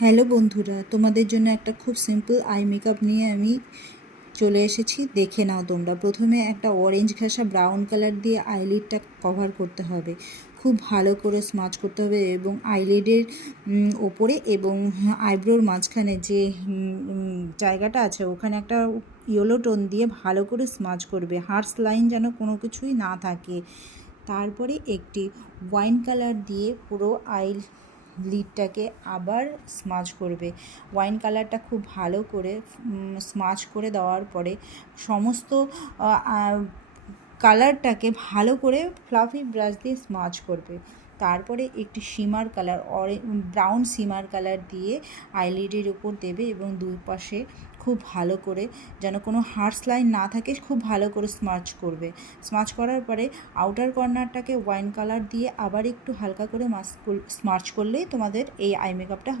Hello বন্ধুরা, তোমাদের জন্য একটা খুব সিম্পল আই মেকআপ নিয়ে আমি চলে এসেছি। দেখে নাও তোমরা। প্রথমে একটা অরেঞ্জ ঘাসা ব্রাউন কালার দিয়ে আইলিডটা কভার করতে হবে, খুব ভালো করে স্মাচ করতে হবে এবং আইলিডের ওপরে এবং আইব্রোর মাঝখানে যে জায়গাটা আছে ওখানে একটা ইয়েলো টোন দিয়ে ভালো করে স্মাচ করবে, হার্স লাইন যেন কোনো কিছুই না থাকে। তারপরে একটি ওয়াইন কালার দিয়ে পুরো লিডটাকে আবার স্মাচ করবে। ওয়াইন কালারটা খুব ভালো করে স্মাচ করে দেওয়ার পরে সমস্ত কালারটাকে ভালো করে ফ্লাফি ব্রাশ দিয়ে স্মাচ করবে। তারপরে একটি shimmer colour brown shimmer colour দিয়ে আইলিডের উপর দেবে এবং দুই পাশে খুব ভালো করে যেন কোনো হার্স লাইন না থাকে খুব ভালো করে স্মাচ করবে। স্মাচ করার পরে আউটার কর্নারটাকে ওয়াইন কালার দিয়ে আবার একটু হালকা করে স্মাচ করলেই তোমাদের এই আই মেকআপটা